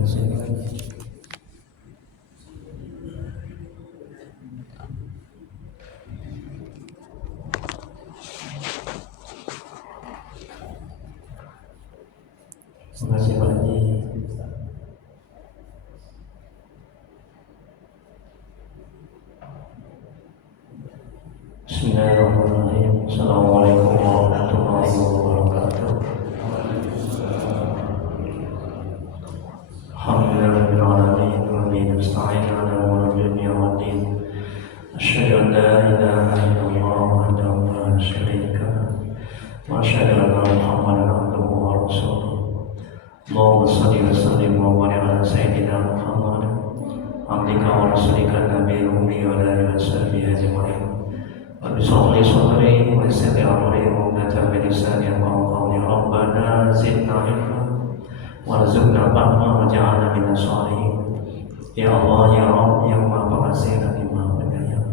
Terima kasih Pak Haji. Bismillahirrahmanirrahim. Assalamualaikum warahmatullahi wabarakatuh. Alhamdulillahirabbil alamin wa bihi nasta'in 'ala umuri dunya waddin. Asyhadu an la ilaha illallah wahdahu la syarika lahu wa asyhadu anna Muhammadan abduhu wa rasuluh. Allahumma shalli wa sallim wa barik ala sayyidina Muhammad abdika wa rasulika nabiyil ummi wa ala alihi wa sahbihi ajma'in. Rabbi shrah li sadri wa yassir li amri wahlul min lisani yafqahu qawli. Rabbana zidna ilma warzuqna fahma waj'alna minas shalihin. Ya Allah ya Rabb yang Maha Pengasih lagi Maha Penyayang,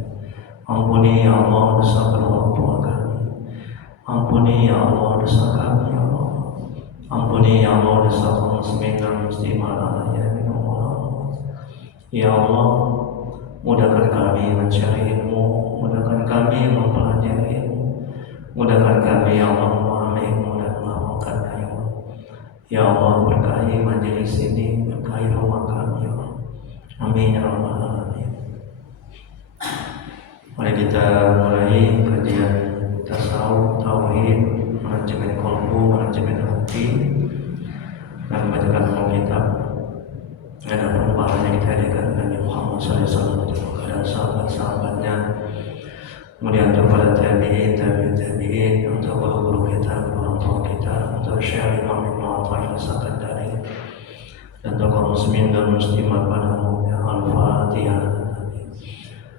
ampuni ya Allah dosa kedua orang tua kami, ampuni ya Allah dosa kami ya Allah, ampuni ya Allah dosa kaum muslimin dan muslimat ya Allah. Ya Allah, mudahkan kami mencari ilmu, mudahkan kami mempelajari ilmu, mudahkan kami ya Allah memahami ilmu dan mengamalkannya ya Allah. Ya Allah, berkahi majelis ini, berkahi rumah kami ya Allah. Amin ya rabbal alamin. Mari kita mulai kajian tasawuf, tauhid, manajemen qalbu, manajemen hati, dan membacakan kitab. Ada perubahan yang kita hadirkan Nabi Muhammad SAW dan sahabat-sahabatnya, kemudian kepada tabi'in, tabi'in, untuk guru-guru kita, orang tua kita, untuk Syekh Imam Ibnu Athaillah As-Sakandari, dan tokoh muslimin dan muslimat pada umumnya. Al-Fatihah.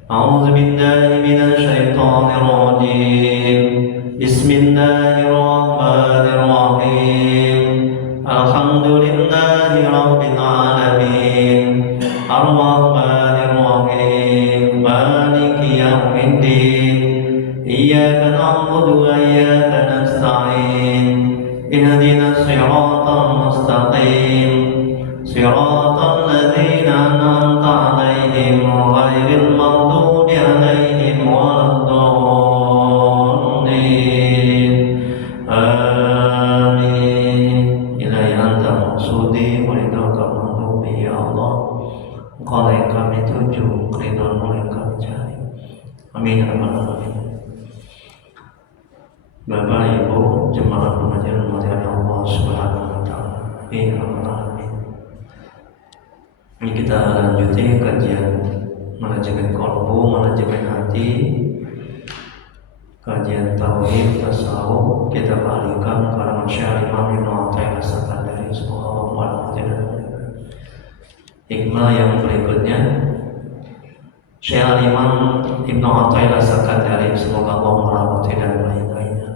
A'udzu billahi minasy syaithanir rajim. Bismillahirrahmanirrahim. Alhamdulillahi rabbil alamin. Ar-Rahmanir Rahim. Maliki yaumiddin. Iyyaka na'budu wa iyyaka nasta'in. Ihdinas siratal mustaqim. Siratal ladzina an'amta 'alaihim ghairil maghdubi 'alaihim waladdallin. Amin. Ilahi anta maqsudi wa ridhaka maghdubi ya Allah. Engkau yang kami tuju, ridhomu yang kami cari. Amin ya rabbal alamin. Bapak Ibu jemaah pengajian mulia Allah Subhanahu wa taala. Amin ya rabbal alamin. Ini kita lanjuti kajian manajemen qalbu, manajemen hati, kajian tauhid, tasawuf. Kita balikan karena Syekh Imam Ibnu Athaillah As-Sakandari, semoga Allah merahmati. Hikmah yang berikutnya, Syekh Imam Ibnu Athaillah As-Sakandari, semoga Allah merahmati dan meridainya.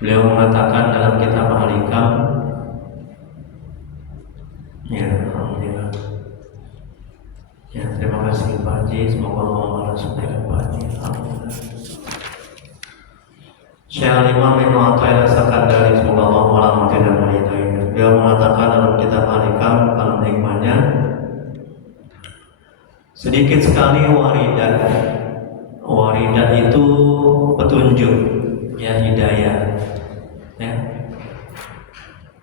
Beliau mengatakan dalam kitab Al-Hikam, ya alhamdulillah. Ya terima kasih Pak Haji, semoga Allah membalas kebaikan Pak Haji. Alhamdulillah. Syekh Imam Ibnu Athaillah As-Sakandari, semoga Allah merahmati dan meridainya. Beliau mengatakan dalam kitab Al-Hikam, dalam hikmahnya, sedikit sekali waridat. Waridat itu petunjuk, ya hidayah. Ya.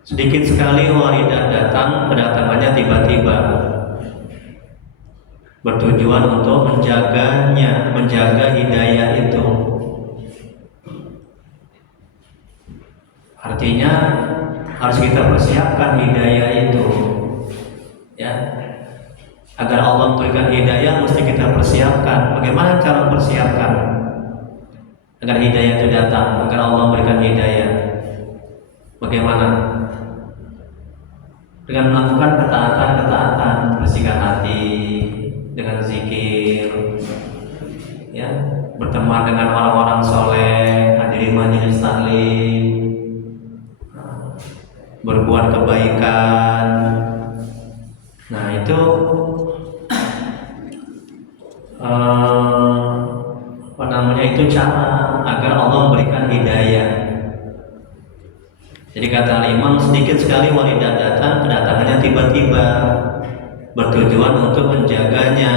Sedikit sekali waridat datang, kedatangannya tiba-tiba, bertujuan untuk menjaganya, menjaga hidayah itu. Artinya harus kita persiapkan hidayah itu, ya. Agar Allah memberikan hidayah, mesti kita persiapkan. Bagaimana cara persiapkan agar hidayah itu datang, agar Allah memberikan hidayah? Bagaimana? Dengan melakukan ketaatan-ketaatan, bersihkan hati dengan zikir, ya, berteman dengan orang-orang soleh, hadiri majelis taklim, berbuat kebaikan. Nah itu itu cara agar Allah memberikan hidayah. Jadi Jadi kata Imam, sedikit sekali walidat datang, kedatangannya tiba-tiba, bertujuan untuk menjaganya,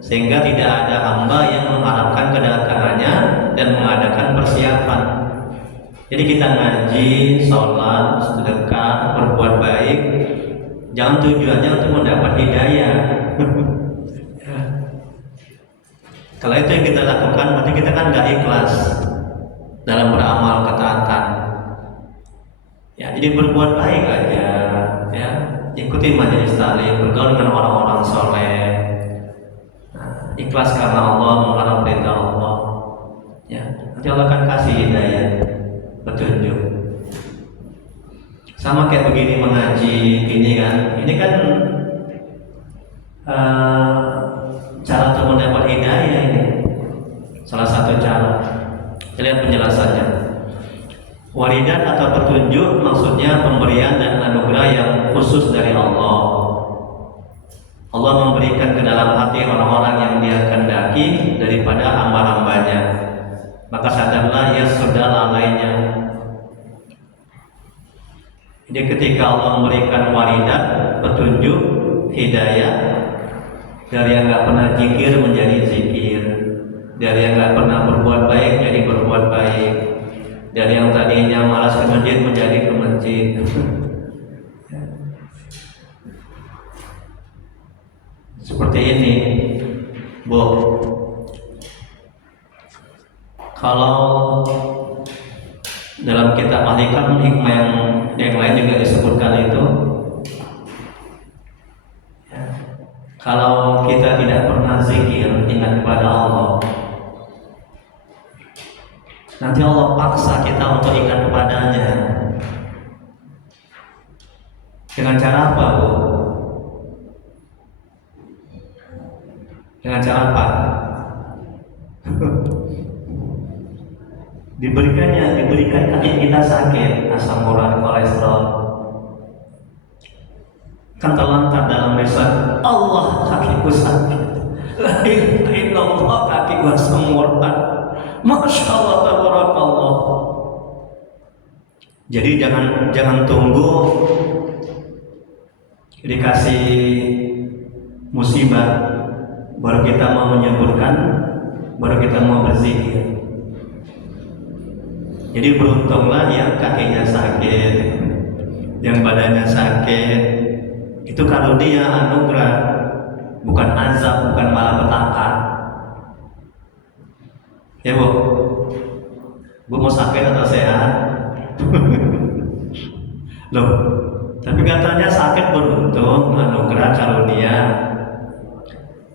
sehingga tidak ada hamba yang mengharapkan kedatangannya dan mengadakan persiapan. Jadi kita ngaji, sholat, sedekah, berbuat baik, jangan tujuannya untuk mendapat hidayah. Kalau itu yang kita lakukan, berarti kita kan nggak ikhlas dalam beramal ketaatan. Ya, jadi berbuat baik aja, ya, ikuti majelis taklim, bergaul dengan orang-orang soleh, ikhlas karena Allah, mengharap ridha Allah. Ya, nanti Allah akan kasih hidayah, petunjuk. Sama kayak begini mengaji, ini kan cara untuk mendapat hidayah ini. Salah satu cara. Lihat penjelasannya. Walidat atau petunjuk maksudnya pemberian dan anugerah yang khusus dari Allah. Allah memberikan ke dalam hati orang-orang yang Dia kehendaki daripada hamba-hambanya. Maka sadarlah ia sudah lalainya. Jadi ketika Allah memberikan walidat, petunjuk, hidayah, dari yang nggak pernah zikir menjadi zikir, dari yang nggak pernah berbuat baik jadi berbuat baik, dari yang tadinya malas ke masjid menjadi ke masjid. Seperti ini, Bu. Kalau dalam kitab Al-Hikam, hikmah yang lain juga disebutkan itu, kalau kita tidak pernah zikir, ingat kepada Allah, nanti Allah paksa kita untuk ingat kepadanya. Dengan cara apa, Bu? Dengan cara apa? Diberikan kaki kita sakit, asam urat, kolesterol. Kan terlantar dalam lisan, Allah kakiku sakit, la ilaha illallah kakiku asam urat, masya Allah tabarakallah. Jadi jangan tunggu dikasih musibah baru kita mau menyebutkan, baru kita mau berzikir. Jadi beruntunglah yang kakinya sakit, yang badannya sakit, itu kalau dia anugerah, bukan azab, bukan malapetaka. Ya, Bu? Bu mau sakit atau sehat? Loh, tapi katanya sakit beruntung, anugerah karunia.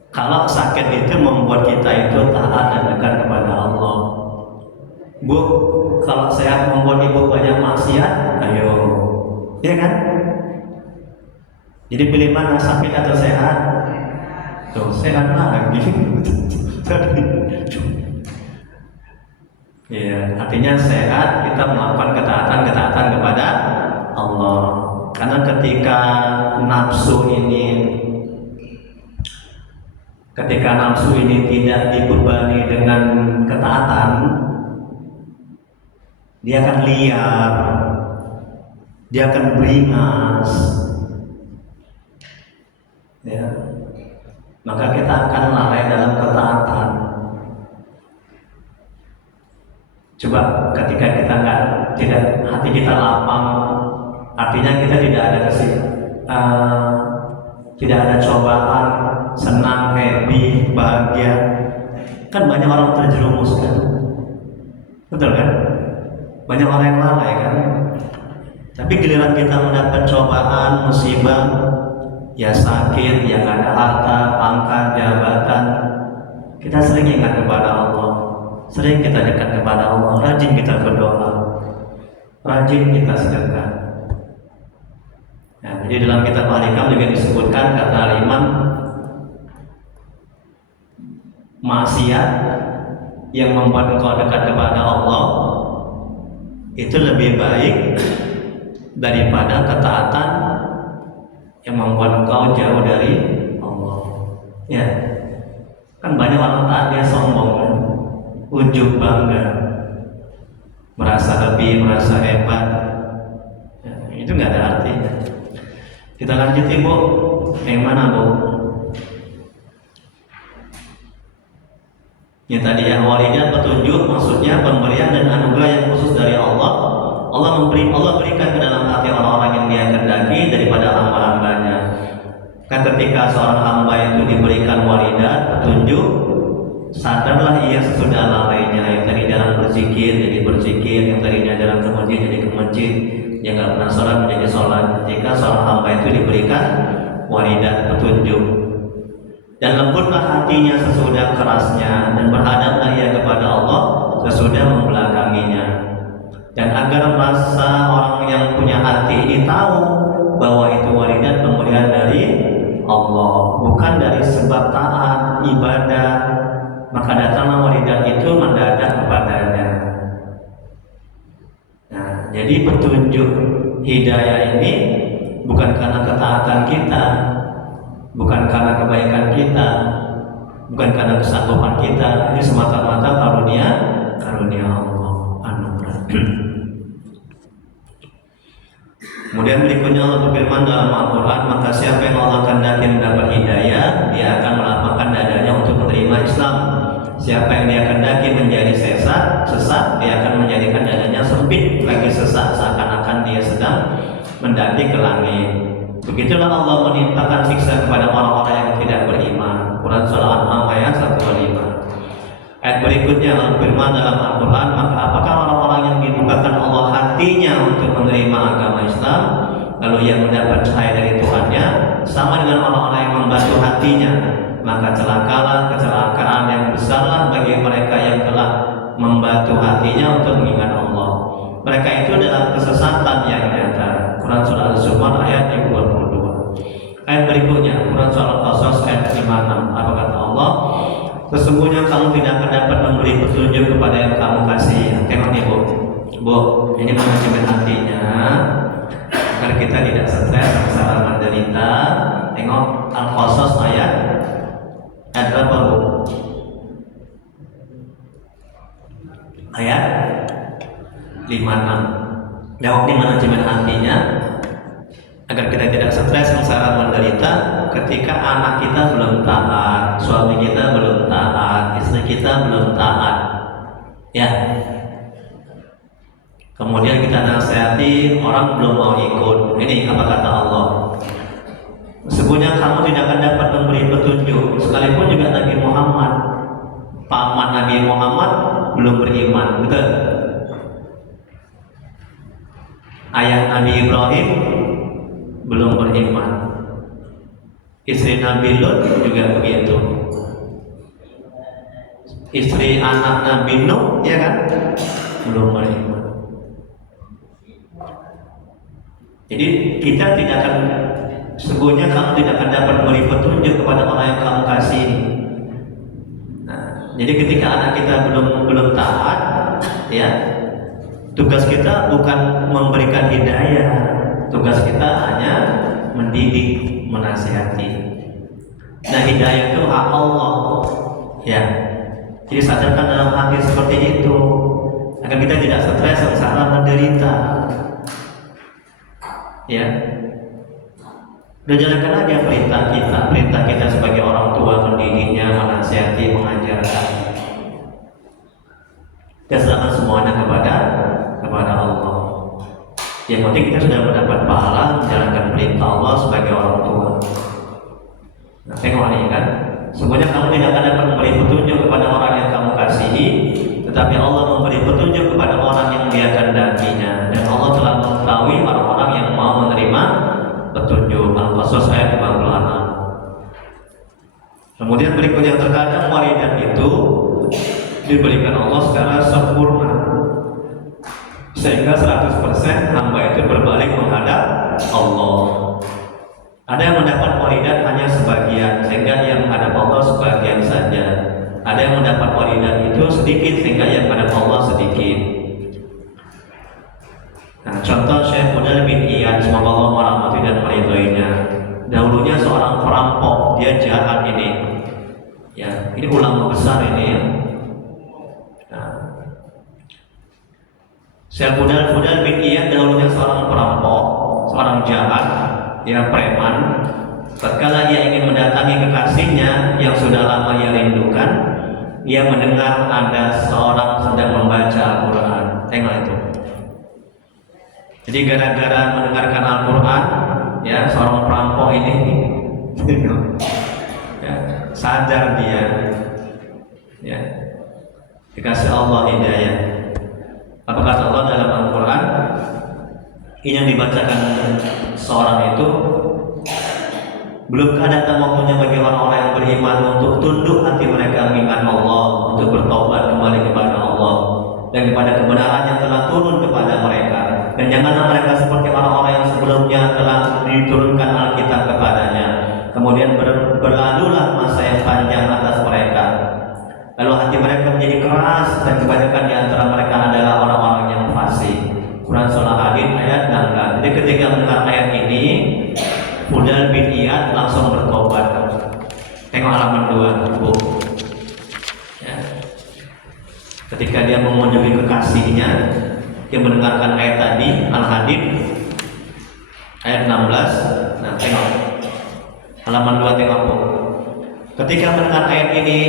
Kalau sakit itu membuat kita itu taat dan dekat kepada Allah. Bu, kalau sehat membuat ibu banyak maksiat, ayo, ya kan? Jadi pilih mana, sakit atau sehat? Tuh, sehat lagi. Ya, artinya sehat kita melakukan ketaatan kepada Allah. Karena ketika nafsu ini tidak dibebani dengan ketaatan, dia akan liar, dia akan beringas, ya. Maka kita akan lalai dalam ketaatan. Coba ketika kita tidak, hati kita lapang, artinya kita tidak ada cobaan, senang, happy, bahagia. Kan banyak orang terjerumus kan, betul kan? Banyak orang yang lalai kan. Tapi giliran kita mendapat cobaan, musibah, ya sakit, ya nggak ada harta, pangkat, jabatan, kita sering ingat kepada Allah, sering kita dekat kepada Allah, rajin kita berdoa, rajin kita sedekah. Nah, jadi dalam kitab Al-Hikam juga disebutkan, kata Imam, maksiat yang membuat engkau dekat kepada Allah itu lebih baik daripada ketaatan yang membuat engkau jauh dari Allah. Ya, kan banyak orang taat dia sombong kan, ujub, bangga, merasa lebih, merasa hebat. itu nggak ada artinya. Kita lanjutin Bu, yang mana Bu? Ya tadi yang walidat petunjuk, maksudnya pemberian dan anugerah yang khusus dari Allah. Allah berikan ke dalam hati orang-orang yang Dia kehendaki daripada hamba-hambanya. Kan ketika seorang hamba itu diberikan walidat petunjuk, sadarlah ia sesudah lalainya. Yang tadi jarang berzikir jadi berzikir, yang tadinya jarang ke masjid jadi ke masjid, yang nggak pernah sholat menjadi sholat. Ketika seorang hamba itu diberikan walidat petunjuk, dan lembutlah hatinya sesudah kerasnya, dan berhadaplah ia kepada Allah sesudah membelakanginya. Dan agar merasa orang yang punya hati ini tahu bahwa itu walidat pemberian dari Allah, bukan dari sebab taat ibadah, maka datanglah walidat itu mendadak kepadanya. Nah, jadi petunjuk hidayah ini bukan karena ketaatan kita, bukan karena kebaikan kita, bukan karena kesanggupan kita. Ini semata-mata karunia Allah, anugerah. Kemudian berikutnya Allah berfirman dalam Al-Quran, maka siapa yang Allah kehendaki mendapat hidayah, dia akan melapangkan dadanya untuk menerima Islam. Siapa yang dia kehendaki menjadi sesat, dia akan menjadikan dadanya sempit lagi sesat, seakan-akan dia sedang mendaki ke langit. Begitulah Allah menimpakan siksa kepada orang-orang yang tidak beriman. Quran Surah Al-An'am ayat 125. Ayat berikutnya Allah firman dalam Al-Quran, maka apakah orang-orang yang dibukakan Allah hatinya untuk menerima agama Islam, lalu ia mendapat cahaya dari Tuhannya, sama dengan orang-orang yang membantu hatinya, maka celakalah kecelakaan yang besarlah bagi mereka yang telah membantu hatinya untuk mengingat Allah. Mereka itu adalah kesesatan yang nyata. Quran Surah Al-Zumar ayat 22. Ayat berikutnya Quran Surah Al-Qasas ayat 56. Apa kata Allah? Sesungguhnya kamu tidak akan dapat memberi petunjuk kepada yang kamu kasih. Tengok nih Bu, ini manajemen hatinya agar kita tidak stres, sengsara menderita. Tengok Al-Qasas ayat berapa Bu? Ayat 56. Jawab nih manajemen hatinya agar kita tidak stres, sengsara menderita ketika anak kita belum taat, suami kita belum taat, istri kita belum taat, ya. Kemudian kita nasihati, orang belum mau ikut. Ini apa kata Allah? Sesungguhnya kamu tidak akan dapat memberi petunjuk, sekalipun juga Nabi Muhammad, paman Nabi Muhammad belum beriman, betul? Ayah Nabi Ibrahim belum beriman, istri Nabi Lut juga begitu, istri anak Nabi Nuh, ya kan, belum beriman. Jadi kita tidak akan, sesungguhnya kamu tidak akan dapat memberi petunjuk kepada orang yang kamu kasih. Nah, jadi ketika anak kita belum taat, ya, tugas kita bukan memberikan hidayah. Tugas kita hanya mendidik, menasihati. Nah, hidayah itu hak Allah, ya. Jadi sadarkan dalam hati seperti itu, agar kita tidak stres, sengsara menderita, ya. Udah jalankan aja perintah kita sebagai orang tua, mendidiknya, menasihati, mengajarkan. Dan serahkan semuanya kepada Allah. Yang penting kita sudah mendapat pahala menjalankan perintah Allah sebagai orang tua. Nah, tengok ini kan, semuanya kamu tidak akan dapat memberi petunjuk kepada orang yang kamu kasihi, tetapi Allah memberi petunjuk kepada orang yang Dia kehendakinya, dan Allah telah mengetahui orang-orang yang mau menerima petunjuk. Al-Qasas ayat 56. Kemudian berikutnya, terkadang walidat itu diberikan Allah secara sempurna, sehingga 100% hamba itu berbalik menghadap Allah. Ada yang mendapat walidat hanya sebagian, sehingga ia menghadap Allah sebagian saja. Ada yang mendapat walidat itu sedikit, sehingga ia menghadap Allah sedikit. Nah, contoh Syekh Fudayl bin Iyad, semoga Allah merahmati dan meridhoinya. Dahulunya seorang perampok, dia jahat ini. Ya, ini ulama besar ini ya. Syekh Fudayl bin Iyad dahulunya seorang perampok. orang jahat, ya preman, tatkala ia ingin mendatangi kekasihnya yang sudah lama ia rindukan, ia mendengar ada seorang sedang membaca Al-Quran. Tengok itu. Jadi gara-gara mendengarkan Al-Quran, ya seorang perampok ini ya, sadar dia, ya, dikasih Allah hidayah. Apa kata Allah dalam Al-Quran? Ini yang dibacakan seorang itu, belumkah datang waktunya bagi orang-orang yang beriman untuk tunduk hati mereka mengingat Allah, untuk bertobat kembali kepada Allah dan kepada kebenaran yang telah turun kepada mereka. Dan janganlah mereka seperti orang-orang yang sebelumnya telah diturunkan Alkitab kepadanya. Kemudian berlalulah masa yang panjang atas mereka. Lalu hati mereka menjadi keras dan kebanyakan di antara mereka adalah orang-orang yang fasik. Quran Surah Hadid ayat 16. Jadi ketika mendengar ayat ini, Fudal bin Iyad langsung bertobat. Tengok halaman 2, Bu. Ya. Ketika dia mengunjungi kekasihnya, dia mendengarkan ayat tadi, Al-Hadid ayat 16. Nah, tengok halaman 2, tengok, Bu. Ketika mendengar ayat ini,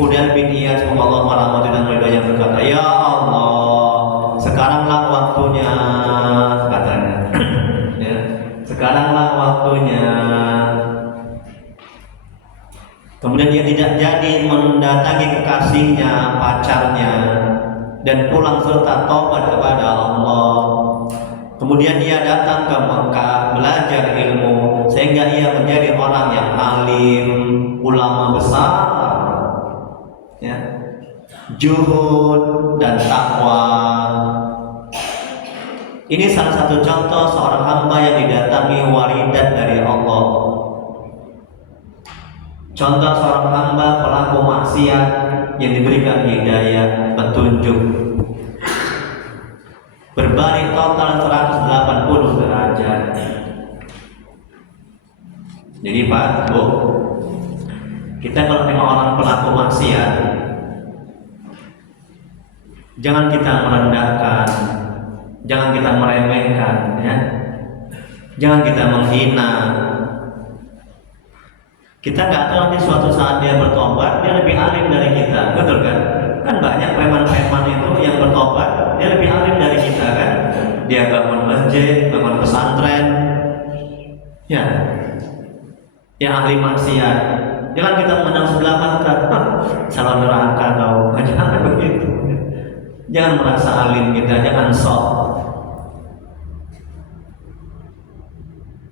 Fudal bin Iyad, semoga Allah merahmati dan meridhoinya, berkata, "Ya Allah, sekaranglah waktunya," katanya. Ya, sekaranglah waktunya. Kemudian dia tidak jadi mendatangi kekasihnya, pacarnya, dan pulang serta taubat kepada Allah. Kemudian dia datang ke Mekah belajar ilmu sehingga ia menjadi orang yang alim, ulama besar, ya, zuhud dan takwa. Ini salah satu contoh seorang hamba yang didatangi waridat dari Allah. Contoh seorang hamba pelaku maksiat yang diberikan hidayah, petunjuk, berbalik total 180 derajat. Jadi Pak, Bu, kita kalau tengok orang pelaku maksiat, jangan kita merendahkan, jangan kita meremehkan, ya. Jangan kita menghina. Kita nggak tahu nanti suatu saat dia bertobat, dia lebih alim dari kita, betul kan? Kan banyak preman-preman itu yang bertobat, dia lebih alim dari kita kan? Dia bangun masjid, bangun pesantren, ya, yang ahli maksiat. Jangan kita menang sebelah mata, calon neraka kau, jangan begitu. Jangan merasa alim kita, jangan sok.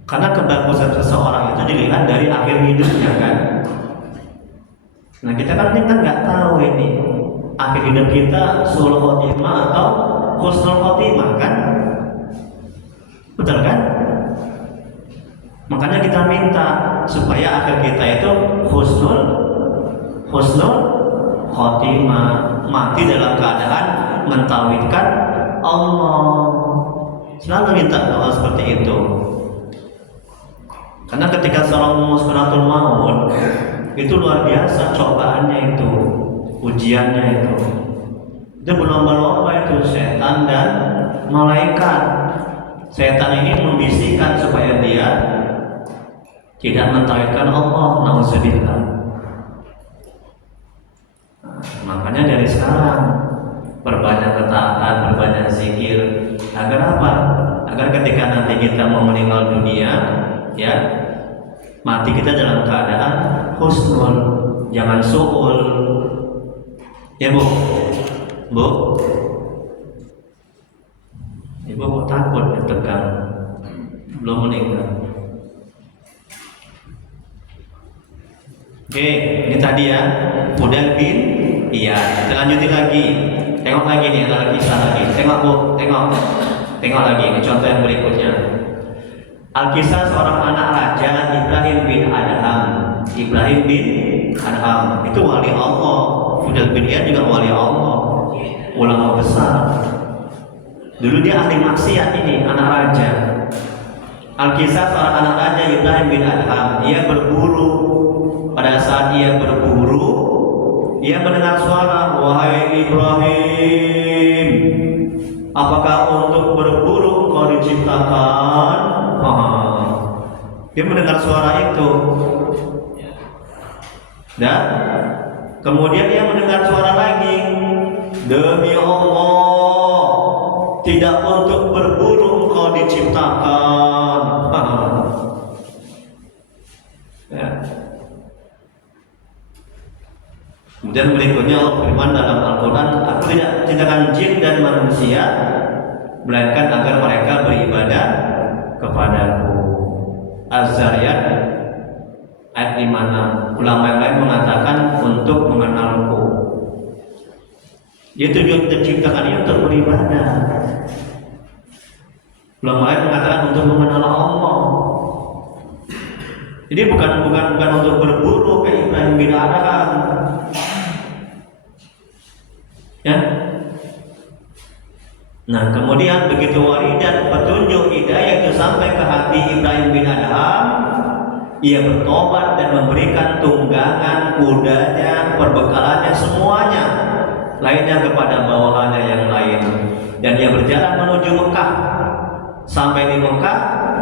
Karena kebagusan seseorang itu dilihat dari akhir hidupnya kan. Nah kita kan nggak tahu ini akhir hidup kita sul khotimah atau husnul khotimah kan, betul kan? Makanya kita minta supaya akhir kita itu husnul khotimah, mati dalam keadaan mentauhidkan Allah. Selalu minta doa seperti itu. Karena ketika seorang muskaratul maut itu luar biasa cobaannya itu, ujiannya itu. Itu berlomba-lomba itu setan dan malaikat. Setan ini membisikkan supaya dia tidak mentauhidkan Allah, nauzubillah. Makanya dari sekarang perbanyak ketaatan, perbanyak zikir. Agar apa? Agar ketika nanti kita mau meninggal dunia, ya, mati kita dalam keadaan husnul, jangan su'ul. Ya Bu, Bu, Ibu kok takut, tegang, belum meninggal. Oke, ini tadi ya, Fudal bin Iyad. Kita lanjutin lagi. Tengok lagi nih, ada kisah lagi. Tengok Bu, tengok lagi. Ini contoh yang berikutnya. Alkisah seorang anak raja Ibrahim bin Adham. Ibrahim bin Adham itu wali Allah. Fudal bin Iyad juga wali Allah, ulama besar. Dulu dia ahli maksiat ini, anak raja. Alkisah seorang anak raja Ibrahim bin Adham. Ia berburu. Pada saat ia berburu, ia mendengar suara, "Wahai Ibrahim, apakah untuk berburu kau diciptakan?" Dia mendengar suara itu, dan kemudian dia mendengar suara lagi, demi Allah, tidak untuk berburu engkau diciptakan. Ya. Kemudian berikutnya Allah firman dalam Al-Quran, aku tidak menciptakan jin dan manusia melainkan agar mereka beribadah kepadaku. Az-Zariyat ayat 56. Ulama yang lain mengatakan untuk mengenalku. Dia tujuan diciptakan ini untuk beribadah. Ulama lain mengatakan untuk mengenal Allah. Jadi bukan untuk berburu kayak Ibrahim bin Adham. Ya. Nah, kemudian begitu waridan petunjuk hidayah itu sampai ke hati Ibrahim bin Adham, ia bertobat dan memberikan tunggangan, kudanya, perbekalannya, semuanya lainnya kepada bawahannya yang lain. Dan ia berjalan menuju Mekah. Sampai di Mekah,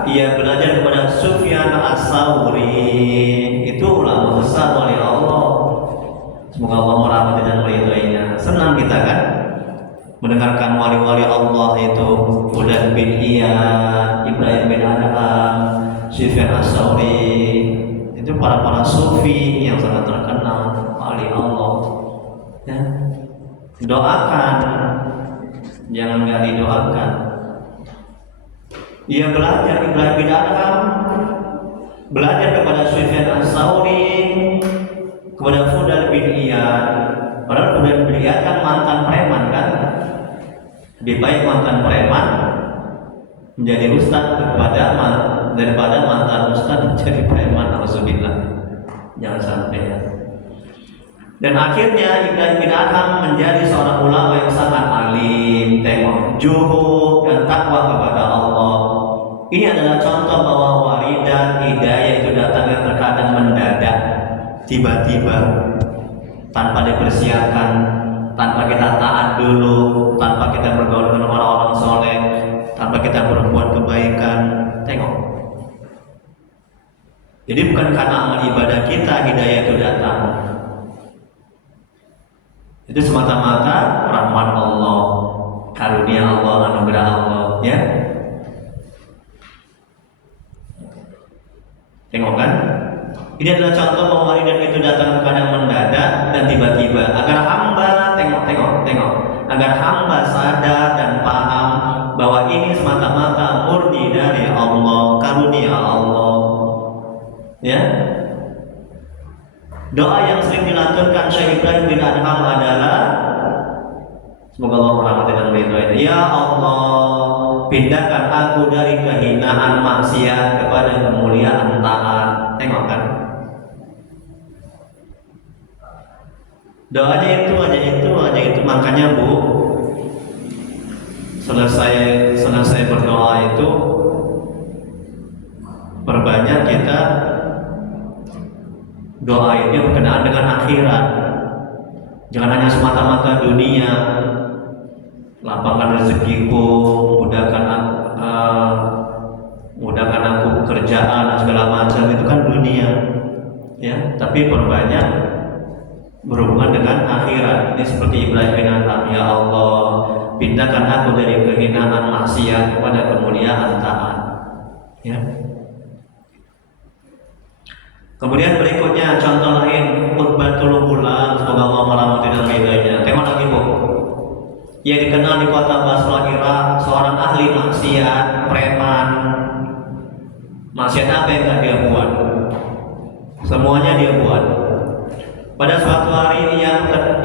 ia belajar kepada Sufyan As-Tsauri. Itu ulama besar wali Allah. Semoga Allah merahmati dan meridhoinya. Senang kita kan mendengarkan wali-wali Allah itu, Fudail bin Iyad, Ibrahim bin Adham, Sufyan As-Tsauri. Itu para sufi yang sangat terkenal wali Allah. Ya. Doakan, jangan nggak didoakan. Ia belajar, Ibrahim bin Adham belajar kepada Sufyan As-Tsauri, kepada Fudail bin Iyad. Padahal Fudail bin Iyad kan mantan preman kan. Lebih baik mantan preman menjadi ustaz daripada mantan ustaz menjadi preman. Alhamdulillah, jangan sampai ya. Dan akhirnya Ibrahim bin Adham menjadi seorang ulama yang sangat alim, tengok juhud dan takwa kepada Allah. Ini adalah contoh bahwa waridan hidayah itu datang yang terkadang mendadak, tiba-tiba, tanpa dipersiapkan, tanpa kita taat dulu, tanpa kita bergaul dengan orang-orang soleh, tanpa kita berbuat kebaikan. Tengok. Jadi bukan karena amal ibadah kita hidayah itu datang. Itu semata-mata rahmat Allah, karunia Allah, anugerah Allah, ya. Tengok kan? Ini adalah contoh bahwa waridan itu datang kadang mendadak dan tiba-tiba, agar hamba tengok, agar hamba sadar dan paham bahwa ini semata-mata murni dari Allah, karunia Allah. Ya. Doa yang sering dilantunkan Syekh Ibrahim bin Adham adalah, semoga Allah merahmati dan meridhoinya, ya Allah, pindahkan aku dari kehinaan maksiat kepada kemuliaan taat. Tengok kan? Doanya itu aja itu. Makanya Bu, selesai berdoa itu perbanyak kita doa ini berkenaan dengan akhirat. Jangan hanya semata-mata dunia. Lapangkan rezekiku, mudahkan aku pekerjaan dan segala macam, itu kan dunia. Ya, tapi perbanyak berhubungan dengan akhirat. Ini seperti Ibrahim bin Adham, ya Allah, pindahkan aku dari kehinaan maksiat kepada kemuliaan taat. Ya. Kemudian berikutnya contoh lain, khutbatul Ghulam, semoga Allah merahmati dan meridhoinya. Tengok lagi Bu. Ia dikenal di kota Basra, Irak, seorang ahli maksiat, preman. Maksiat apa yang tak dia buat? Semuanya dia buat. Pada suatu hari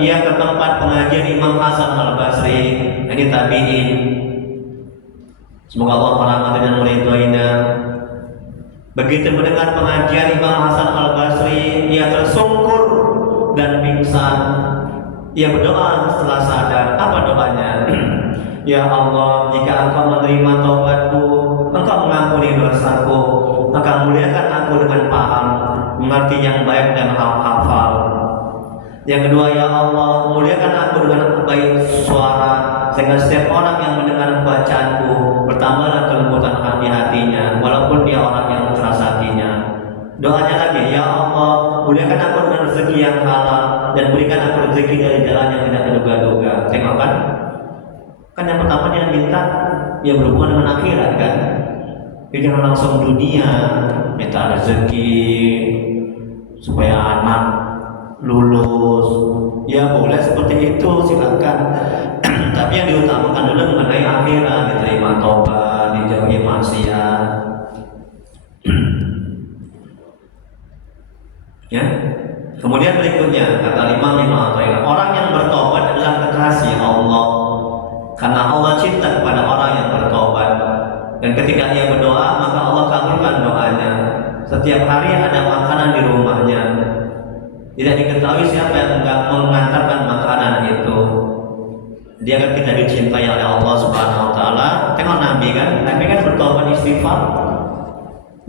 ia ke tempat pengajian Imam Hasan Al-Basri, ini tabi'in. Semoga Allah merahmati dan meridhoinya. Begitu mendengar pengajian Imam Hasan Al-Basri, ia tersungkur dan pingsan. Ia berdoa setelah sadar. Apa doanya? Ya Allah, jika Engkau menerima taubatku, Engkau mengampuni dosaku, maka muliakan aku dengan paham, mengerti yang baik dan hafal. Yang kedua, ya Allah, muliakan aku dengan baik suara, sehingga setiap orang yang mendengar bacaanku bertambahlah kelembutan hatinya, walaupun dia orang yang keras hatinya. pertama dia minta yang berhubungan dengan akhirat kan. Dia jangan langsung dunia, minta rezeki supaya anak lulus. Ya boleh seperti itu, silakan. Tapi yang diutamakan dulu mengenai akhirat, diterima tobat, dijauhi maksiat. Ya. Kemudian berikutnya kata Imam Ibnu Athaillah, orang yang bertobat adalah kekasih Allah karena Allah cinta kepada orang yang bertobat. Dan ketika ia berdoa, maka Allah kabulkan doanya. Setiap hari ada makanan di rumahnya. Tidak diketahui siapa yang mengantarkan makanan itu. Dia akan kita dicintai oleh Allah Subhanahu Wa Taala. Tengok Nabi kan bertobat istighfar.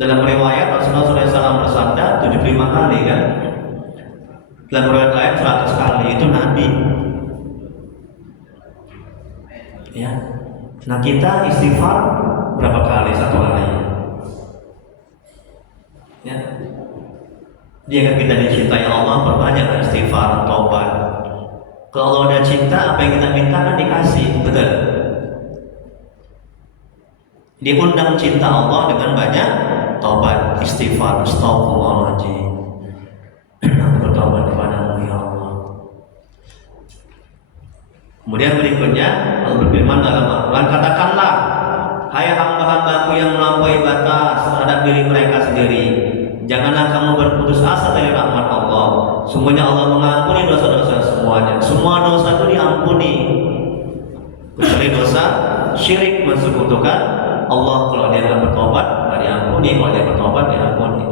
Dalam riwayat Rasulullah SAW bersabda 75 kali kan. Dalam riwayat lain 100 kali, itu Nabi. Ya. Nah kita istighfar berapa kali satu hari? Ya. Dia akan kita dicintai Allah, perbanyak istighfar, taubat. Kalau Allah udah cinta, apa yang kita minta kan dikasih, betul? Diundang cinta Allah dengan banyak taubat, istighfar, astagfirullahaladzim. Bertobat kepadamu ya Allah. Kemudian berikutnya Allah berfirman dalam Al-Quran, katakanlah, hai hamba-hambaku yang melampaui batas terhadap diri mereka sendiri, janganlah kamu berputus asa dari rahmat Allah. Semuanya Allah mengampuni dosa-dosa semuanya. Semua dosa itu diampuni, kecuali dosa syirik, mensekutukan Allah. Kalau dia tidak bertobat, tidak diampuni. Kalau dia bertobat, diampuni.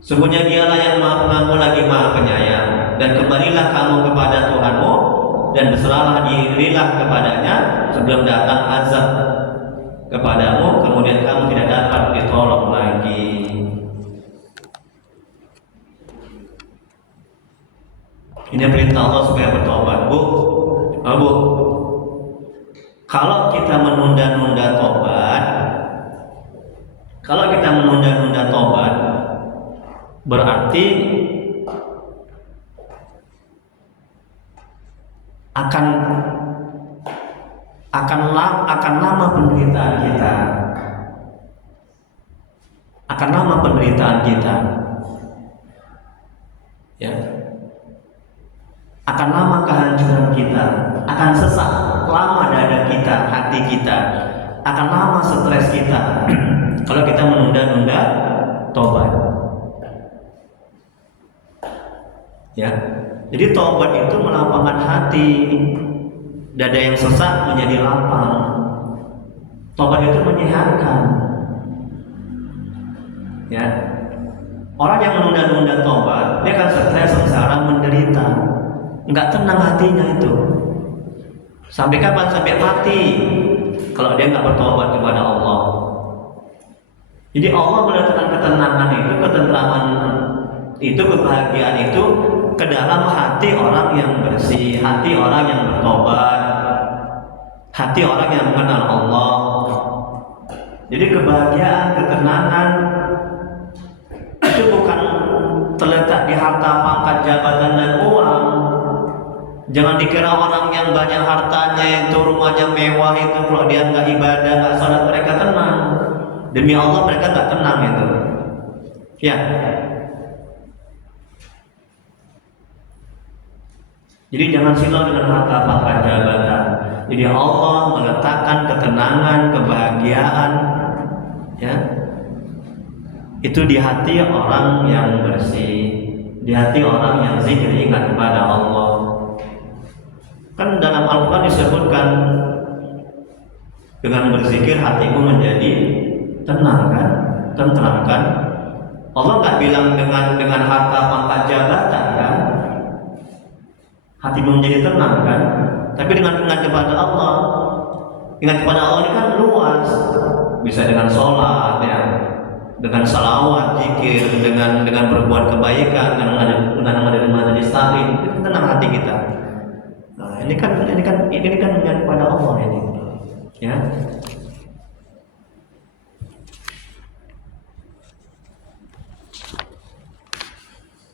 Sungguhnya dialah yang maha pengampun lagi maha penyayang. Dan kembalilah kamu kepada Tuhanmu, dan berserahlah dirilah kepadanya sebelum datang azab kepadamu, kemudian kamu tidak dapat ditolong lagi. Ini perintah Allah supaya bertobat, Bu. Kalau kita menunda-nunda tobat, berarti akan lama penderitaan kita. Ya. Akan lama kehancuran kita, akan sesak lama dada kita, hati kita, akan lama stres kita kalau kita menunda-nunda tobat. Ya. Jadi tobat itu melapangkan hati. Dada yang sesak menjadi lapang. Tobat itu menyehatkan. Ya. Orang yang menunda-nunda tobat, dia akan stres, sengsara, menderita. Enggak tenang hatinya itu. Sampai kapan? Sampai mati. Kalau dia enggak bertobat kepada Allah. Jadi Allah mendatangkan ketenangan itu, ketentraman itu, kebahagiaan itu ke dalam hati orang yang bersih, hati orang yang bertobat, hati orang yang mengenal Allah. Jadi kebahagiaan, ketenangan itu bukan terletak di harta, pangkat, jabatan, dan uang. Jangan dikira orang yang banyak hartanya itu, rumahnya mewah itu, kalau dia nggak ibadah, nggak salat, mereka tenang. Demi Allah mereka nggak tenang itu. Ya. Jadi jangan silau dengan harta, pangkat, jabatan. Jadi Allah meletakkan ketenangan, kebahagiaan, ya, itu di hati orang yang bersih, di hati orang yang zikir, ingat kepada Allah. Kan dalam Al-Quran disebutkan dengan berzikir hatimu menjadi tenang kan, tentram kan. Allah nggak bilang dengan harta, pangkat, jabatan kan. Hatimu menjadi tenang kan, tapi dengan ingat kepada Allah. Ingat kepada Allah ini kan luas, bisa dengan sholat, ya, dengan salawat, zikir, dengan berbuat kebaikan, dengan ada majelis taklim, itu tenang hati kita. Nah, ini kan ingat kepada Allah ini, ya.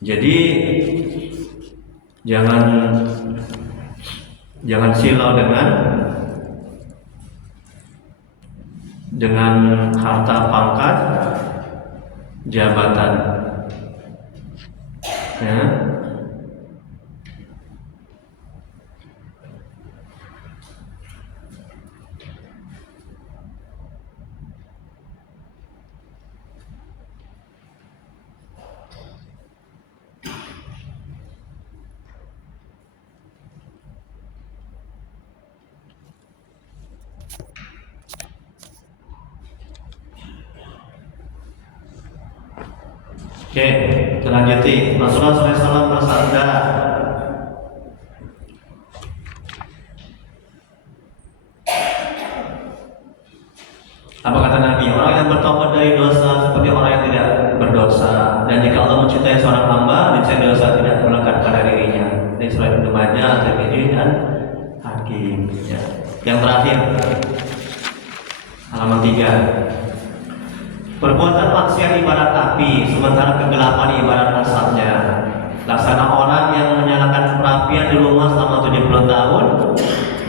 Jadi jangan silau dengan dengan harta pangkat, jabatan, ya. Oke, kita lanjuti. Rasulullah SAW bersabda, apa kata Nabi? Orang yang bertobat dari dosa seperti orang yang tidak berdosa. Dan jika Allah mencintai seorang hamba, niscaya dosa tidak melekat pada dirinya. Ini surat Ibnu Majah, At-Tirmidzi dan Hakim. Ya. Yang terakhir, halaman 3. Perbuatan maksiat ibarat api, sementara kegelapan ibarat asapnya. Laksana orang yang menyalakan perapian di rumah selama 70 tahun,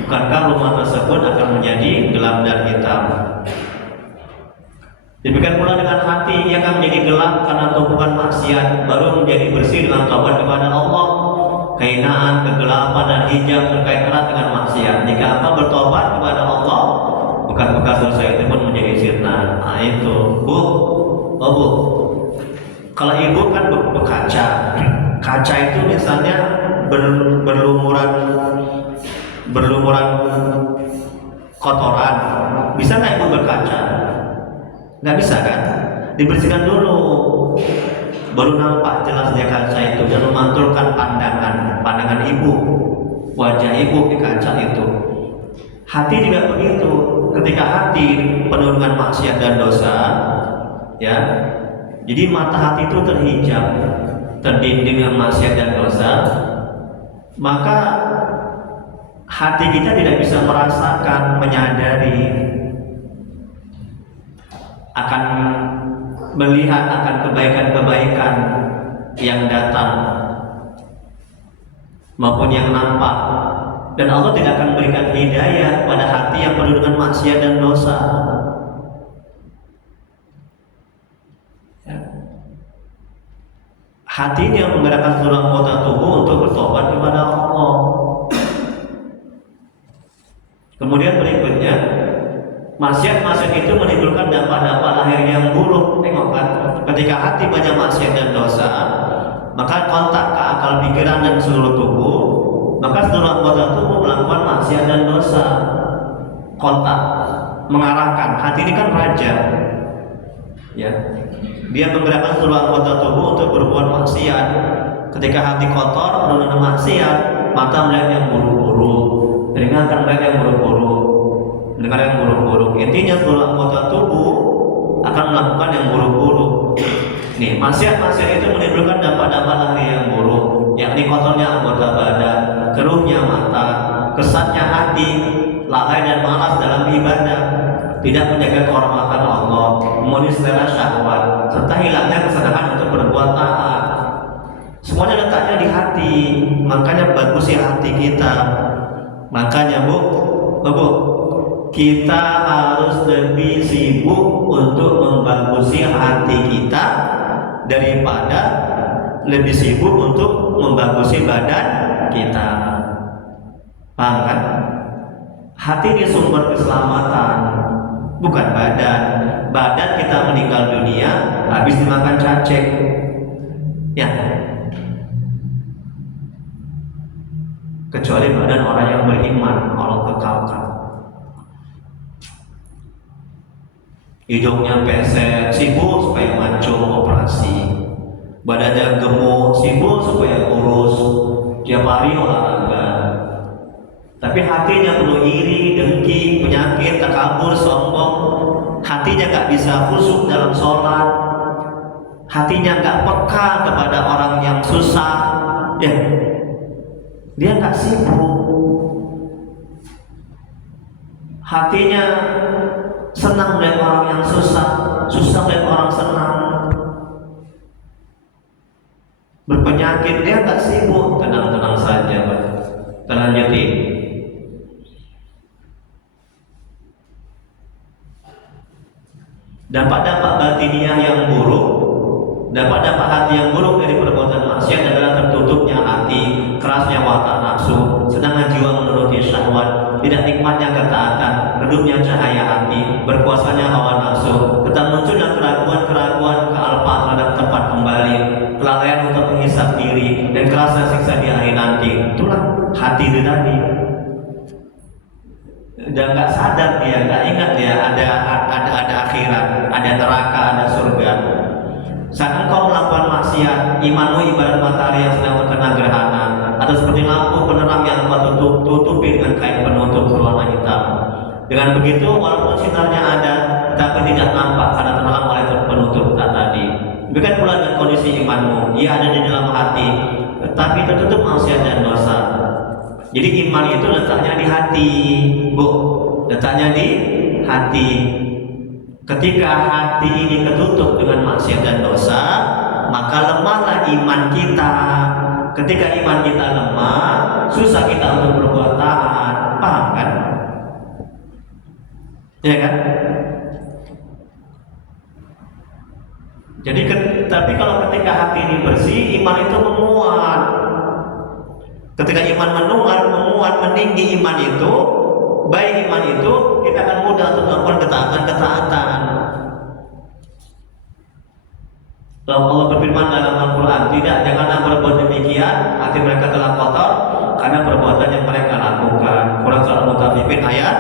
bukankah rumah tersebut akan menjadi gelap dan hitam? Demikian pula dengan hati yang akan menjadi gelap karena tumpukan maksiat, baru menjadi bersih dengan taubat kepada Allah. Kehinaan, kegelapan dan hijab terkait erat dengan maksiat. Jika apa bertobat kepada Allah, bekas-bekas dosa itu pun menjadi sirna. Nah itu, Bu. Kalau ibu kan berkaca. Kaca itu misalnya berlumuran kotoran. Bisa nggak ibu berkaca? Nggak bisa kan? Dibersihkan dulu, baru nampak jelas dia kaca itu dan memantulkan pandangan ibu, wajah ibu di kaca itu. Hati juga begitu. Ketika hati penuh dengan maksiat dan dosa, ya, jadi mata hati itu terhijab, terdinding dengan maksiat dan dosa, maka hati kita tidak bisa merasakan, menyadari, akan melihat akan kebaikan-kebaikan yang datang maupun yang nampak. Dan Allah tidak akan memberikan hidayah pada hati yang penuh dengan maksiat dan dosa. Ya. Hati yang menggerakkan seluruh anggota tubuh untuk bertobat kepada Allah. Kemudian berikutnya, maksiat itu menimbulkan dampak-dampak lahir yang buruk. Tengok kan, ketika hati banyak maksiat dan dosa, maka kontak ke akal pikiran dan seluruh tubuh, maka seluruh anggota tubuh melakukan maksiat dan dosa. Kontak, mengarahkan. Hati ini kan raja, ya. Dia menggerakkan seluruh anggota tubuh untuk berbuat maksiat. Ketika hati kotor, penuh dengan maksiat, mata melihat yang buruk-buruk, telinga akan melihat yang buruk-buruk, mendengar yang buruk-buruk. Intinya seluruh anggota tubuh akan melakukan yang buruk-buruk. Nih, maksiat itu menimbulkan dampak-dampak lahir yang buruk, yakni kotornya anggota badan, keruhnya mata, kesatnya hati, lalai dan malas dalam ibadah, tidak menjaga kehormatan Allah, memenuhi selera syahwat, serta hilangnya kesenangan untuk berbuat taat. Semuanya letaknya di hati, makanya bagus ya hati kita. Makanya Bu, kita harus lebih sibuk untuk membagusi hati kita daripada lebih sibuk untuk membagusi badan kita. Paham kan? Hati ini sumber keselamatan, bukan badan. Badan kita meninggal dunia habis dimakan cacing, ya. Kecuali badan orang yang beriman, Allah kekalkan. Hidungnya pesek, sibuk supaya mancung operasi. Badannya gemuk, sibuk supaya kurus, tiap hari olahraga. Tapi hatinya penuh iri, dengki, penyakit, takabur, sombong. Hatinya gak bisa khusyuk dalam sholat. Hatinya gak peka kepada orang yang susah, ya. Dia gak sibuk. Hatinya senang melihat orang yang susah, susah melihat orang senang. Berpenyakit, dia gak sibuk. Tenang-tenang saja, Pak. Kita lanjutin. Dampak-dampak batiniah yang buruk, dampak-dampak hati yang buruk dari perbuatan maksiat adalah tertutupnya hati, kerasnya watak nafsu, senangnya jiwa menuruti syahwat, tidak nikmatnya ketaatan, redupnya cahaya hati, berkuasanya hawa nafsu, tetap munculnya keraguan-keraguan kealpaan terhadap tempat kembali, kelalaian untuk menghisap diri, dan kerasnya siksa di hari nanti. Itulah hati itu tadi. Udah nggak sadar dia, nggak ingat dia ada akhirat, ada neraka, ada surga. Saat engkau melakukan maksiat, imanmu ibarat matahari yang sedang terkena gerhana, atau seperti lampu penerang yang engkau tutupi dengan kain penutup berwarna hitam. Dengan begitu, walaupun sinarnya ada, tapi tidak nampak karena terhalang oleh penutup tadi. Demikian pula dengan kondisi imanmu, ia ada di dalam hati, tetapi tertutup maksiat dan dosa. Jadi iman itu letaknya di hati, Bu. Letaknya di hati. Ketika hati ini ketutup dengan maksiat dan dosa, maka lemahlah iman kita. Ketika iman kita lemah, susah kita untuk berbuat taat. Paham kan? Ya kan? Jadi tapi kalau ketika hati ini bersih, iman itu menguat. Ketika iman menguat, meninggi iman itu, baik iman itu, kita akan mudah untuk melakukan ketaatan. Kalau Allah berfirman dalam Al-Quran, tidak, janganlah berbuat demikian, hati mereka telah kotor karena perbuatan yang mereka lakukan. Quran Surah Al-Mutaffifin ayat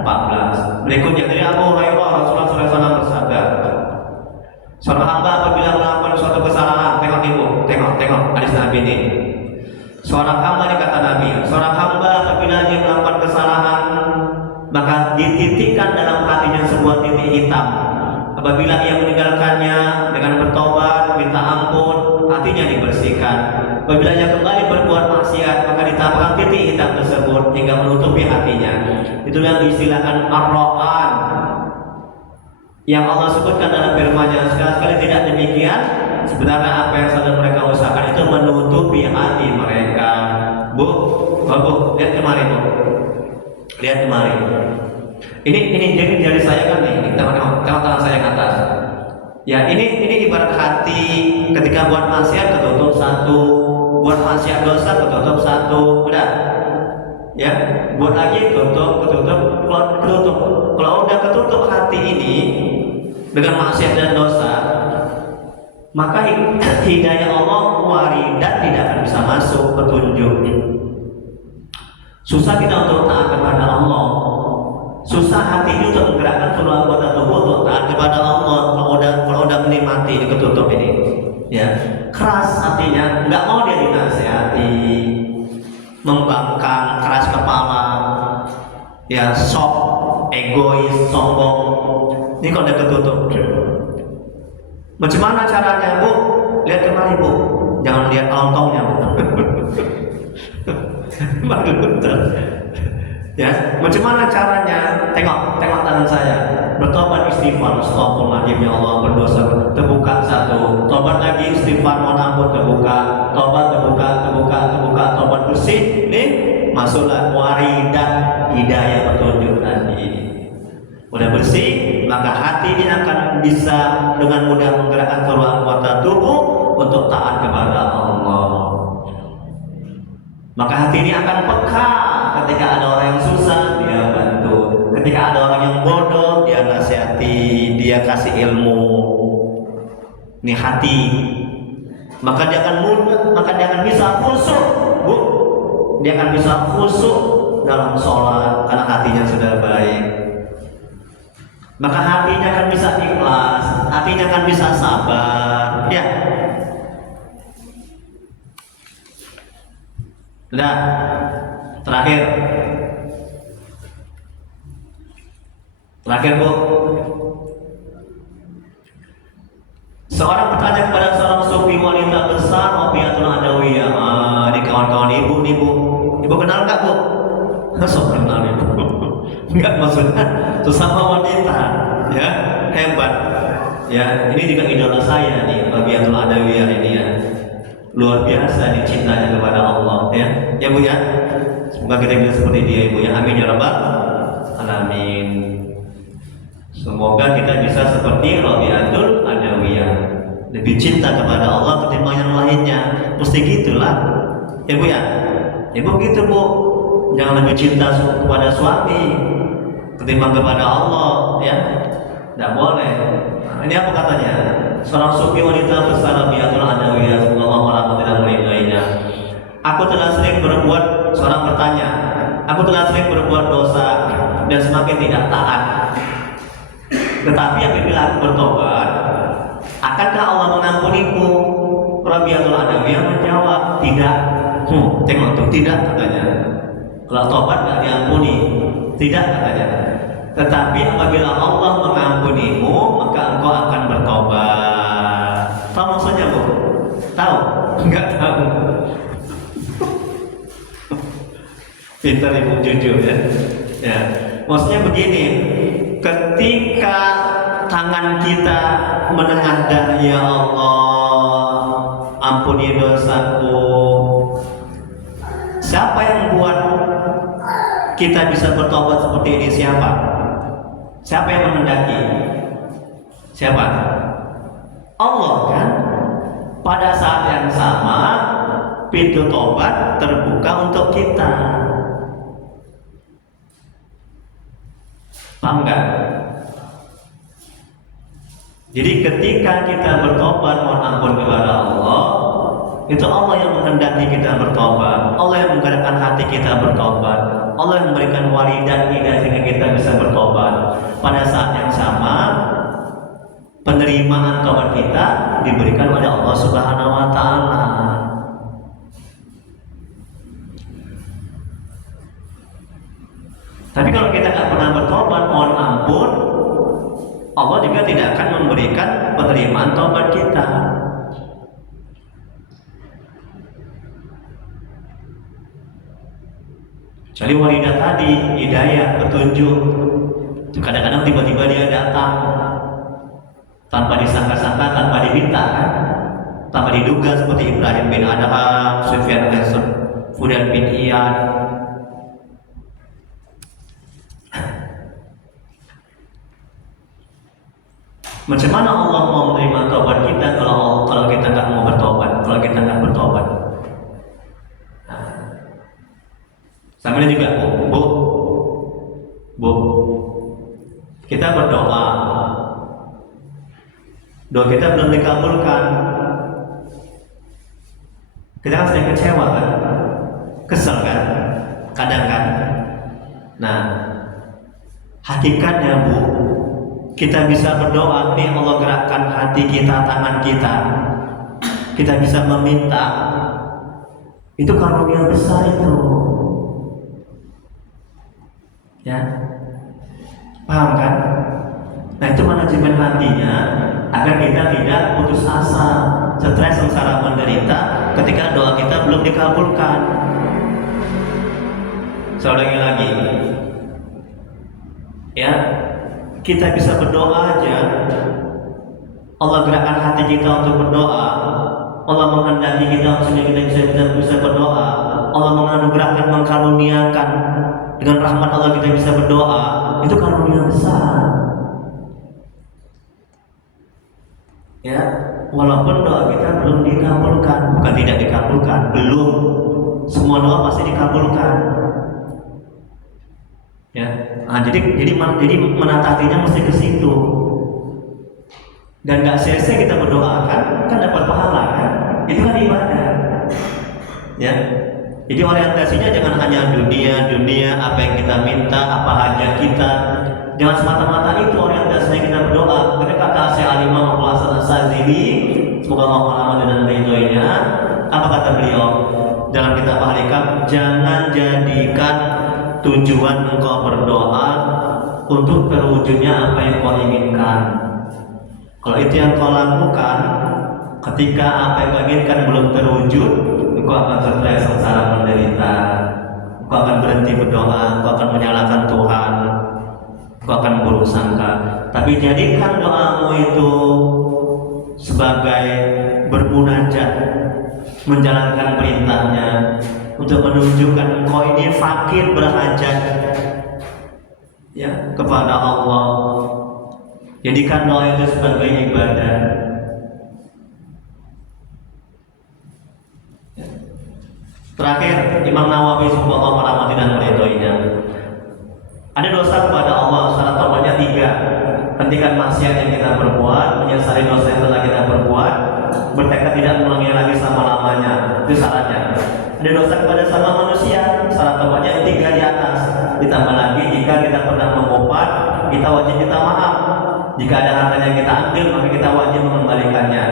14. Berikutnya dari Abu Hurairah, Rasulullah SAW bersabda, seorang hamba apabila melakukan suatu kesalahan, tengok hadis Nabi ini. Seorang hamba, ini kata Nabi, seorang hamba apabila dia melakukan kesalahan, maka dititikkan dalam hatinya sebuah titik hitam. Apabila ia meninggalkannya dengan bertobat, minta ampun, hatinya dibersihkan. Apabila ia kembali berbuat maksiat, maka ditambahkan titik hitam tersebut hingga menutupi hatinya. Itulah yang diistilahkan ar-ra'an, yang Allah sebutkan dalam firman-Nya. Sekali-kali tidak demikian, sebenarnya apa yang sedang mereka usahakan itu menutupi hati mereka. Bu, lihat kemari, Bu. Lihat kemari. Ini jari saya kan nih, tengok tangan saya ke atas. Ya, ini ibarat hati ketika buat maksiat ketutup satu, buat maksiat dosa ketutup satu, udah. Ya, buat lagi ketutup. Kalau udah ketutup hati ini dengan maksiat dan dosa, maka hidayah Allah waridat tidak akan bisa masuk, petunjuk. Susah kita untuk taat kepada Allah. Susah hati ini untuk menggerakkan seluruh anggota tubuh untuk taat kepada Allah. Kalau udah menikmati ini ketutup ini, ya keras hatinya, nggak mau dia dinasihati, membangkang, keras kepala, ya sok, egois, sombong. Ini kalau udah ketutup. Macam mana caranya, Bu? Lihat kemari, Bu. Jangan lihat lontongnya, Bu. Ya, macam mana caranya? Tengok tangan saya. Bertobat, istighfar, astagfirullahaladzim, ya Allah, berdosa, terbuka satu. Tobat lagi, istighfar, mohon ampun, terbuka. Tobat, terbuka, tobat bersih. Nih, masuklah waridat hidayah petunjuk tadi. Udah bersih, maka hati ini akan bisa dengan mudah menggerakkan seluruh anggota tubuh untuk taat kepada Allah. Maka hati ini akan peka ketika ada orang yang susah, dia bantu. Ketika ada orang yang bodoh, dia nasihati, dia kasih ilmu. Ini hati. Maka dia akan bisa khusyuk, Bu. Dia akan bisa khusyuk dalam sholat karena hatinya sudah baik. Maka hatinya akan bisa ikhlas, hatinya akan bisa sabar. Ya. Sudah. Terakhir, Bu. Seorang bertanya kepada seorang sufi wanita besar, Rabi'atul Adawiyah. Ini kawan-kawan ibu nih, Bu. Ibu kenal nggak, Bu? So kenal ibu. Enggak, maksudnya sesama wanita, ya, hebat. Ya, ini juga idola saya nih, Rabi'atul Adawiyah ini ya. Luar biasa nih cintanya kepada Allah, ya. Ya, Bu ya. Semoga kita bisa seperti dia, Ibu ya. Amin ya rabbal alamin. Semoga kita bisa seperti Rabi'atul Adawiyah, lebih cinta kepada Allah ketimbang yang lainnya. Mesti gitulah, ibu ya. Ibu gitu bu, jangan lebih cinta kepada suami ketimbang kepada Allah, ya. Tidak boleh. Nah, ini apa katanya? Seorang sufi wanita besar Rabi'atul Adawiyah, semoga Allah tidak meridainya. Aku telah sering berbuat, seorang bertanya, aku telah sering berbuat dosa dan semakin tidak taat. Tetapi apabila aku bertobat, akankah Allah mengampuniku? Rabi'atul Adawiyah menjawab, tidak. Tengok tuh, tidak katanya. Kalau tobat tidak diampuni, tidak katanya. Tetapi apabila Allah mengampunimu, maka engkau akan bertobat. Tahu maksudnya bu? Tahu? Enggak tahu. Pintar ibu jujur ya. Ya, maksudnya begini. Ketika tangan kita menengadah, ya Allah, ampuni dosaku. Siapa yang buat kita bisa bertobat seperti ini? Siapa? Siapa yang menghendaki? Siapa? Allah kan? Pada saat yang sama, pintu tobat terbuka untuk kita. Paham nggak? Jadi ketika kita bertobat mohon ampun kepada Allah, itu Allah yang menghendaki kita bertobat, Allah yang menggerakkan hati kita bertobat, Allah yang memberikan walidan hidayah sehingga kita bisa bertobat. Pada saat yang sama, penerimaan tobat kita diberikan oleh Allah Subhanahu wa taala. Tapi kalau kita nggak pernah bertobat, mohon ampun, Allah juga tidak akan memberikan penerimaan tobat kita. Kecuali walidah tadi, hidayah, petunjuk. Kadang-kadang tiba-tiba dia datang tanpa disangka-sangka, tanpa diminta kan? Tanpa diduga, seperti Ibrahim bin Adham, Sufyan bin Fudan bin Iyad. Macam mana Allah mau menerima tobat kita kalau kita nggak mau bertobat, kalau kita nggak bertobat? Nah, sama ini juga, bu, kita berdoa, doa kita belum dikabulkan, kita kan sering kecewa kan, kesel kan, kadang kan. Nah, hakikatnya bu, kita bisa berdoa, nih Allah gerakkan hati kita, tangan kita bisa meminta. Itu karunia besar itu. Ya, paham kan? Nah itu manajemen hatinya agar kita tidak putus asa, stres, sengsara, menderita ketika doa kita belum dikabulkan. Sekali lagi, ya. Kita bisa berdoa aja, Allah gerakkan hati kita untuk berdoa, Allah menghendaki kita sehingga kita bisa berdoa, Allah menganugerahkan, mengkaruniakan, dengan rahmat Allah kita bisa berdoa. Itu karunia besar. Ya, walaupun doa kita belum dikabulkan, bukan tidak dikabulkan, belum. Semua doa pasti dikabulkan. Ya, nah, jadi menata hatinya mesti ke situ. Dan nggak sia-sia kita berdoa kan dapat pahala kan? Itu kan ibadah. Ya, jadi orientasinya jangan hanya dunia apa yang kita minta, apa hajat kita. Jangan semata-mata itu orientasinya kita berdoa. Ketika kata Al-Imam Abu Hasan As-Sadzili, semoga Allah merahmati dan meridhoinya, apa kata beliau dalam kitab Al-Hikam? Jangan jadikan tujuan engkau berdoa untuk terwujudnya apa yang kau inginkan. Kalau itu yang kau lakukan, ketika apa yang kau inginkan belum terwujud, engkau akan stres, sengsara, menderita. Engkau akan berhenti berdoa, engkau akan menyalahkan Tuhan, engkau akan buruk sangka. Tapi jadikan doamu itu sebagai bermunajat, menjalankan perintahnya, untuk menunjukkan engkau ini fakir berhajat ya kepada Allah. Jadikan doa itu sebagai ibadah. Terakhir, Imam Nawawi subhanallah merahmati dan meridhoinya. Ada dosa kepada Allah, syarat tobatnya 3. Hentikan maksiat yang kita perbuat, menyesali dosa yang telah kita perbuat, bertekad tidak mengulangi lagi selama-lamanya. Itu syaratnya. Ada dosa kepada sama manusia, syarat tobatnya 3 di atas. Ditambah lagi, jika kita pernah mengopat, kita wajib minta maaf. Jika ada hartanya yang kita ambil, maka kita wajib mengembalikannya.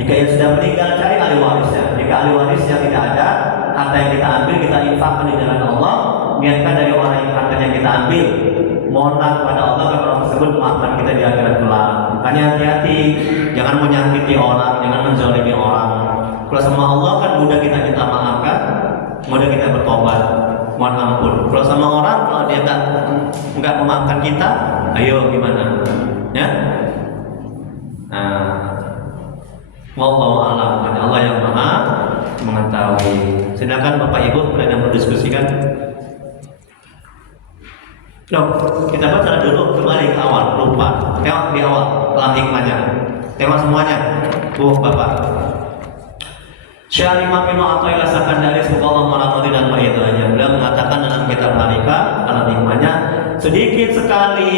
Jika yang sudah meninggal, cari ahli warisnya. Jika ahli warisnya tidak ada, harta yang kita ambil kita infakkan di jalan Allah. Niatkan dari orang yang hartanya kita ambil, mohonlah kepada Allah agar orang tersebut memaafkan kita di akhirat kelak. Makanya hati-hati, jangan menyakiti orang, jangan menzalimi orang. Kalau sama Allah kan mudah kita minta maaf kan, mudah kita bertobat, mohon ampun. Kalau sama orang, kalau dia nggak memaafkan kita, ayo gimana? Ya? Nah, wallahu a'lam. Hanya Allah yang Maha mengetahui. Silakan Bapak Ibu yang berdiskusikan. Loh, kita baca dulu kembali ke awal, lupa. Tengok di awal, pelan hikmahnya. Tengok semuanya. Bapak. Syekh Imam Ibnu Athaillah Sakandari semoga Allah merahmati dan meridhoinya. Beliau mengatakan dalam kitab Harika, dalam hikmahnya, sedikit sekali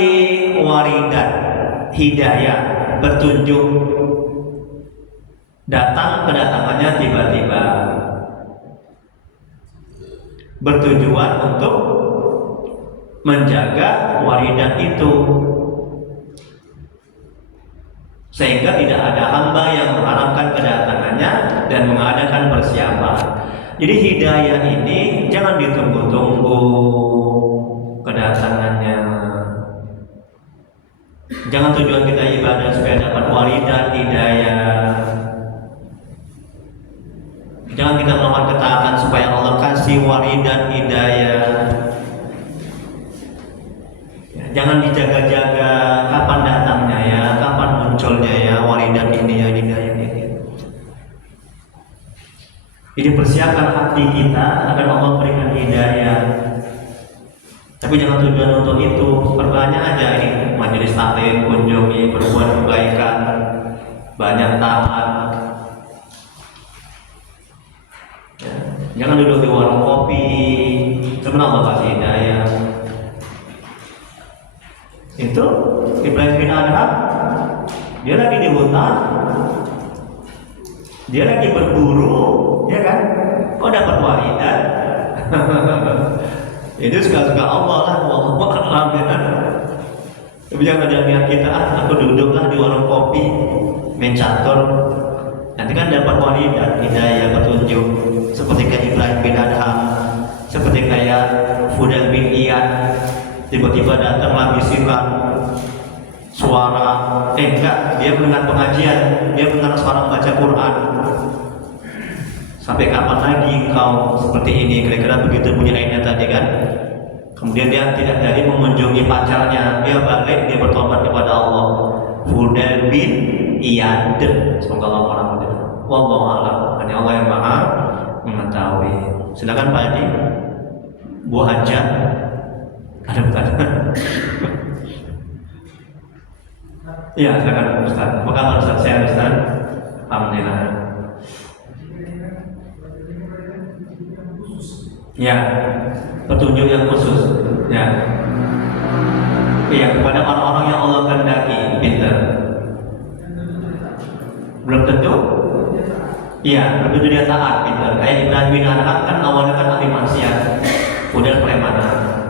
waridat hidayah petunjuk datang kedatangannya tiba-tiba, bertujuan untuk menjaga waridat itu sehingga tidak ada hamba yang mengharapkan kedatangannya dan mengadakan persiapan. Jadi hidayah ini jangan ditunggu-tunggu kedatangannya. Jangan tujuan kita ibadah supaya dapat waridat hidayah. Jangan kita melakukan ketaatan supaya Allah kasih waridat hidayah. Jangan dijaga-jaga kapan datangnya ya, kapan munculnya ya waridat ini ya, hidayah ini. Jadi persiapkan hati kita agar Allah berikan hidayah. Tapi jangan tujuan untuk itu, perbanyak aja ini majelis taklim, kunjungi, berbuat kebaikan, banyak taat. Ya, jangan duduk di warung kopi, sebenarnya Allah kasih hidayah. Itu Ibrahim bin Adham, dia lagi di hutan, dia lagi berburu, ya kan? Kok dapat waridat? Itu suka-suka Allah lah, Allah a'lam ya kan? Tapi jangan ada niat kita, aku duduklah di warung kopi, main catur, nanti kan dapat waridat, hidayah, petunjuk, seperti kayak Ibrahim bin Adham, seperti kayak Fudail bin Iyad. Tiba-tiba datanglah bisikan suara, dia mendengar pengajian, dia mendengar suara baca Quran. Sampai kapan lagi kau seperti ini? Kira-kira begitu bunyi ayatnya tadi kan. Kemudian dia tidak jadi mengunjungi pacarnya, dia balik, dia bertobat kepada Allah. Fudail bin Iyad, semoga Allah merahmati. Wallahu a'lam. Hanya Allah yang Maha mengetahui. Silakan Pak Haji. Bu Hajah. Ada bukan? Iya, silakan Ustaz. Apa kabar Ustaz? Sehat Ustaz? Alhamdulillah. Ya, petunjuk yang khusus. Ya. Iya, kepada orang-orang yang Allah kehendaki, pintar. Belum tentu? Iya, belum tentu dia taat, pintar. Kayak Ibrahim bin Adham kan awalnya kan ahli maksiat, kemudian premanan.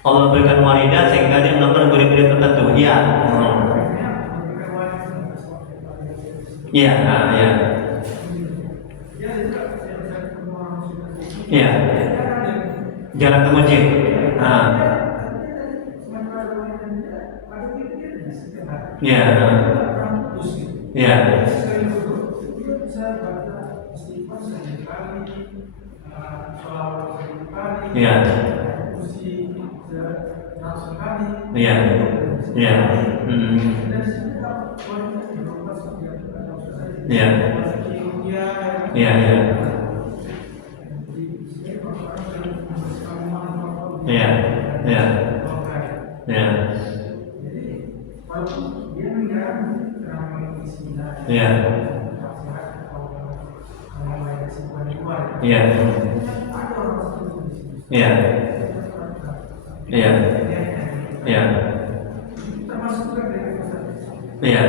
Allah berikan waridat sehingga dia melakukan murid-murid tertentu. Iya. Iya, iya. Iya. Jalan ke masjid. Iya. Iya. Iya. Iya, iya, iya, iya, iya, Iya, iya, iya, iya, iya, iya, iya, iya, iya,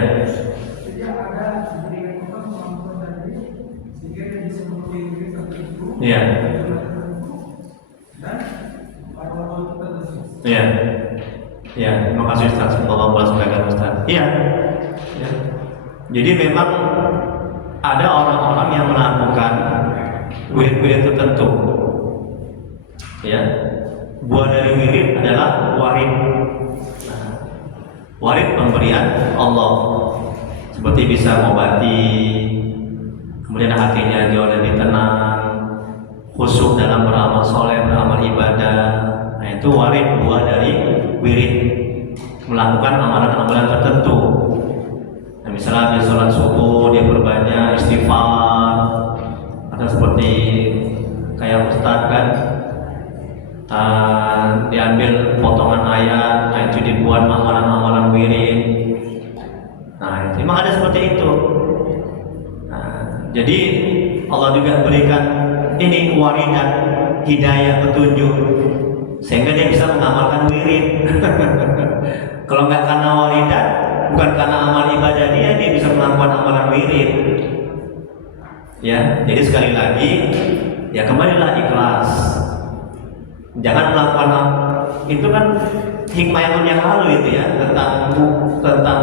iya, iya, iya. Terima kasih Ustaz. Semoga Allah sampaikan Ustaz. Iya, iya. Jadi memang ada orang-orang yang melakukan wirid-wirid tertentu. Ya, buah dari wirid adalah warid. Warid pemberian Allah, seperti bisa mengobati, kemudian hatinya jauh lebih tenang, khusyuk dalam beramal soleh, beramal ibadah. Nah, itu warid, buah dari wirid, melakukan amalan-amalan tertentu. Nah, misalnya habis sholat subuh dia berbanyak istighfar, atau seperti kayak Ustadz kan, diambil potongan ayat, nah itu dibuat amalan-amalan wirid. Nah, itu memang ada seperti itu. Nah, jadi Allah juga berikan ini waridat, hidayah, petunjuk, sehingga dia bisa mengamalkan wirid. Kalau nggak karena waridat, bukan karena amal ibadah dia bisa melakukan amalan wirid. Ya, jadi sekali lagi, ya kembalilah ikhlas. Jangan melakukan itu kan hikmah yang lalu itu ya, tentang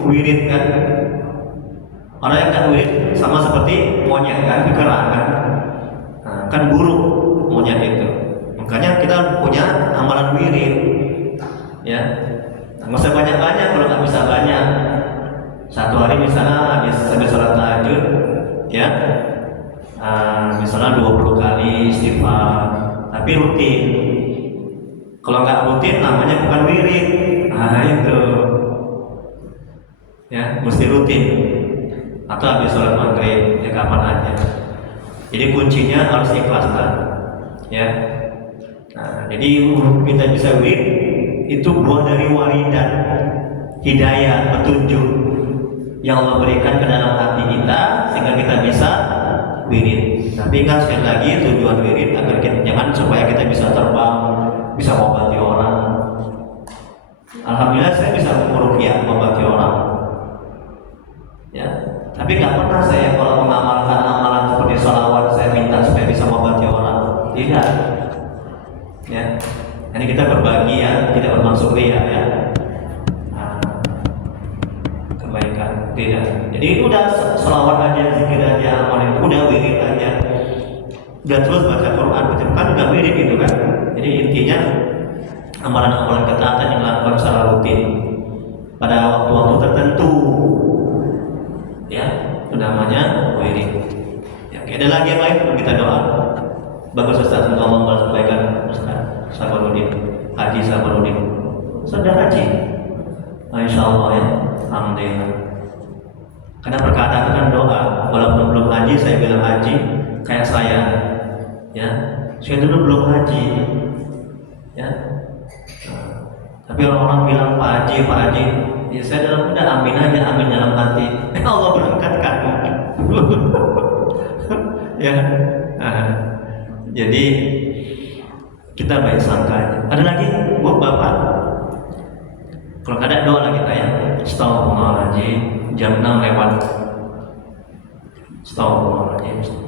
wirid kan. Orang yang nggak wirid sama seperti monyet kan, bergerak kan. Nah, kan buruk monyet itu. Makanya kita punya amalan wirid, ya. Nggak usah banyak-banyak, kalau nggak bisa banyak. Satu hari misalnya habis sholat tahajud, ya, misalnya 20 kali istighfar. Tapi rutin. Kalau nggak rutin namanya bukan wirid. Nah itu, ya mesti rutin. Atau habis sholat maghrib, ya kapan aja. Jadi kuncinya harus ikhlas kan, ya. Nah, jadi kita bisa wirid itu buah dari waridat, hidayah, petunjuk yang Allah berikan ke dalam hati kita sehingga kita bisa wirid. Tapi ingat sekali lagi, tujuan wirid agar kita jangan supaya kita bisa terbang, bisa mengobati orang. Alhamdulillah saya bisa meruqyah, mengobati orang. Ya, tapi nggak pernah saya kalau mengamalkan amalan seperti sholawat saya minta supaya bisa mengobati orang. Tidak. Ya, ini kita berbagi ya, tidak bermaksud riya ya. Kebaikan tidak. Jadi udah sholawat aja, zikir aja, amal itu udah wirid aja. Udah terus baca Quran, kan udah wirid gitu kan. Jadi intinya amalan-amalan ketaatan yang dilakukan secara rutin pada waktu-waktu tertentu, ya, itu namanya wirid. Ya, ada lagi yang lain kita doa. Bagus Ustaz, semoga Allah membalas kebaikan Ustaz Sabarudin, Haji Sabarudin. Sudah haji, Insya Allah ya, alhamdulillah. Karena perkataan itu kan doa. Walaupun belum haji, saya bilang haji kayak saya. Ya, saya dulu belum haji, ya. Tapi orang-orang bilang Pak Haji, ya saya dalam udah amin aja, amin dalam hati. Allah berangkatkan. Ya, jadi kita baik sangka aja. Ada lagi, buat Bapak. Kalau ada doa lah kita ya. Astagfirullahaladzim, jam 6 lewat. Astagfirullahaladzim.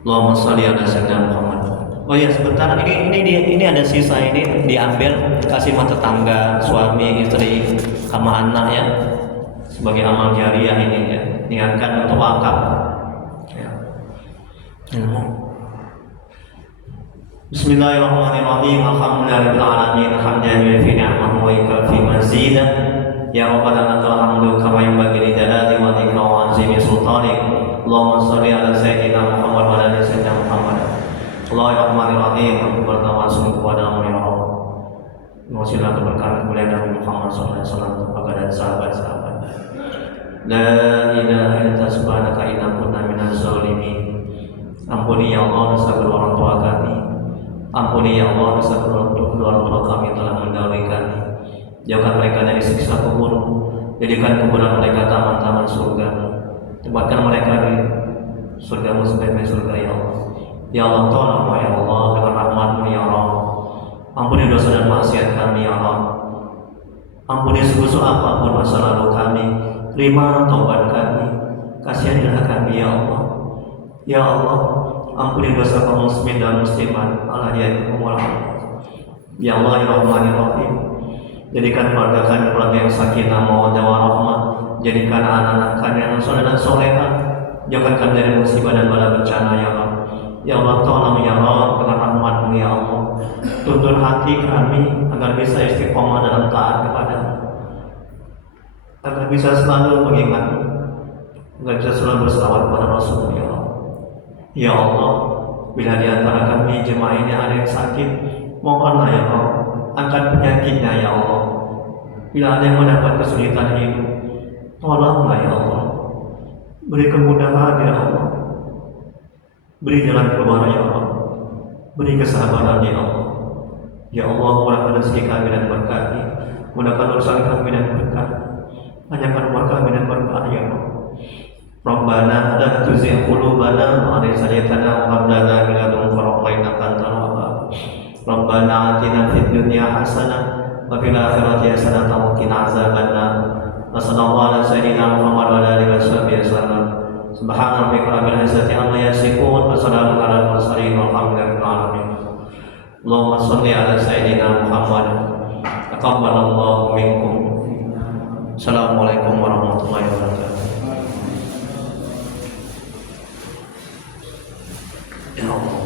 Allahumma sholli ala sayyidina Muhammad. Oh ya, sebentar, ini ada sisa, ini diambil kasih sama tetangga, suami, istri, sama anak ya, sebagai amal jariah ini ya, niatkan untuk wakaf. Ya. Bismillahirrahmanirrahim. Alhamdulillahirabbil alamin. Hamdan yu'affi ni'amahu wa yukafi mazidah. Ya Rabbana lakal hamdu kama yanbaghi li jalali wajhika wa 'azimi sultanik. Allahumma shalli ala sayyidina Muhammad wa ala ali sayyidina Muhammad. Bismillahirrahmanirrahim. Bertawasul kepadamu ya Allah. Wasilah keberkahan kemuliaan Nabi Muhammad SAW kepada sahabat-sahabat. La ilaha illa subhanaka inna kunna minaz zalimin. Ampuni ya Allah dosa kedua orang tua kami. Ampuni ya Allah dosa kedua-dua kami telah mendahului kami. Jauhkan mereka dari siksa kubur. Jadikan kuburan mereka taman-taman surga. Tempatkan mereka di surgamu sebaik-baik surga ya Allah. Ya Allah tolong ya Allah dengan rahmat-Mu ya Allah. Ampuni dosa dan maksiat kami ya Allah. Ampuni sebesar apapun masa lalu kami. Terima taubat kami. Kasihanilah kami ya Allah. Ya Allah, ampuni dosa kaum muslimin dan muslimat. Allah ya Allah. Ya Allah ya Rahman ya Rahim. Jadikan keluarga kami keluarga yang sakinah mawaddah warahmah. Jadikan anak-anak kami yang soleh dan solehah. Jauhkan kami dari musibah dan bala bencana ya Allah. Ya Allah tolong ya Allah dengan rahmat-Mu ya Allah. Tuntun hati kami agar bisa istiqomah dalam taat kepada-Mu. Agar bisa selalu mengingat-Mu. Agar bisa selalu berselawat kepada Rasul ya Allah. Ya Allah, bila di antara kami jemaah ini ada yang sakit, mohonlah ya Allah, angkat penyakitnya ya Allah. Bila ada yang mendapat kesulitan hidup, tolonglah ya Allah. Beri kemudahan ya Allah. Beri jalan keluar ya Allah. Beri kesabaran ya Allah. Ya Allah, murahkan rezeki kami dan berkati. Mudahkan urusan kami dan berkati. Tanyakan umur kami dan berkati ya Allah. Rabbana la tuzigh qulubana ba'da idh hadaytana wa hab lana min ladunka rahmatan innaka antal wahhab. Rabbana atina fid dunya hasanah wa fil akhirati hasanah wa qina azabannar. Wa sallallahu ala sayyidina Muhammad wa ala alihi washabihi wasallam. Subhana rabbika rabbil izzati amma yasifun wa salamun alal mursalin walhamdulillahi rabbil alamin. Allahumma shalli ala sayyidina Muhammad. Taqabbalallahu minkum. Assalamualaikum warahmatullahi wabarakatuh. Ya Allah.